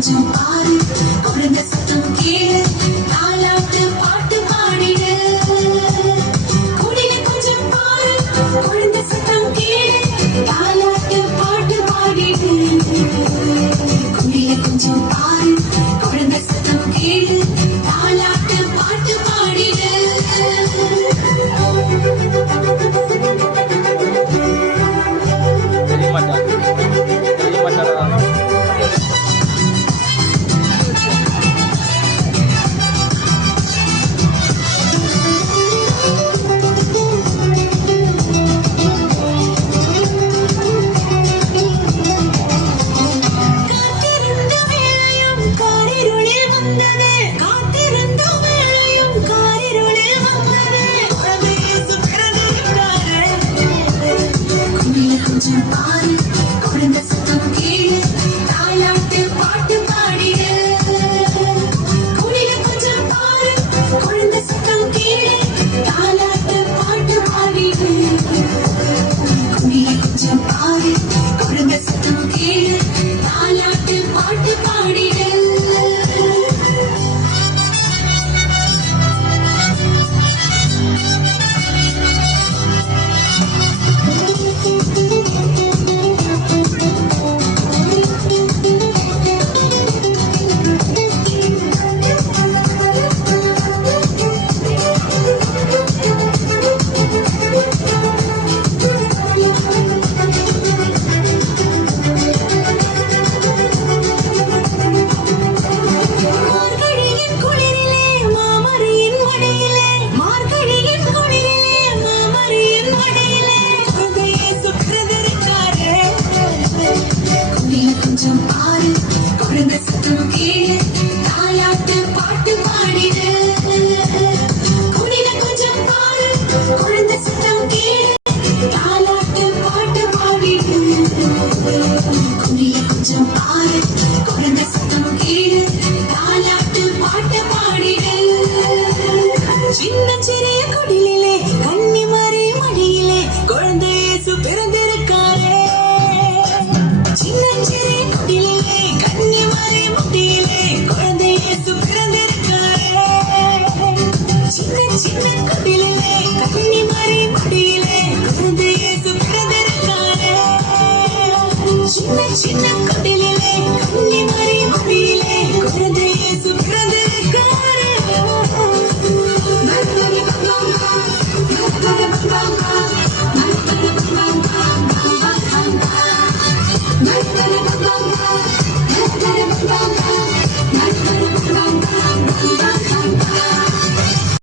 கொஞ்சம் பாரு குழந்தை சத்தம் கேளு தாலாட்டு பாட்டு பாடிடு குடில கொஞ்சம் பாரு குழந்தை சத்தம் கேளு தாலாட்டு பாட்டு பாடிடு குடில கொஞ்சம் பாரு குழந்தை சத்தம் கேளு தாலாட்டு பாட்டு பாடிடு கொஞ்சம் பாரு குழந்தை சத்தம் கேளு தாலாட்டு பாட்டு பாடிடு குடில கொஞ்சம் பாரு குழந்தை சத்தம் கேளு தாலாட்டு பாட்டு பாடிடு குடில கொஞ்சம் பாரு குழந்தை சத்தம் கேளு தாலாட்டு பாட்டு பாடிடு கொஞ்சம் பாரு குழந்தை சத்தம் கேளு தாலாட்டு பாட்டு பாடிடு குடில கொஞ்சம் பாரு குழந்தை சத்தம் கேளு தாலாட்டு பாட்டு பாடிடு குடில கொஞ்சம் பாரு குழந்தை சத்தம் கேளு தாலாட்டு பாட்டு பாடிடு சின்ன சிறிய குடிலே கன்னிமாரி மடியிலே குழந்தை இயேசு பிறந்திருக்காரே சின்னஞ்சிறிய குடிலே கன்னிமாரி மடியிலே குழந்தை இயேசு பிறந்திருக்காரே சின்ன சின்ன குடிலே கன்னிமாரி மடியிலே குழந்தை இயேசு பிறந்திருக்காரே சின்ன சின்ன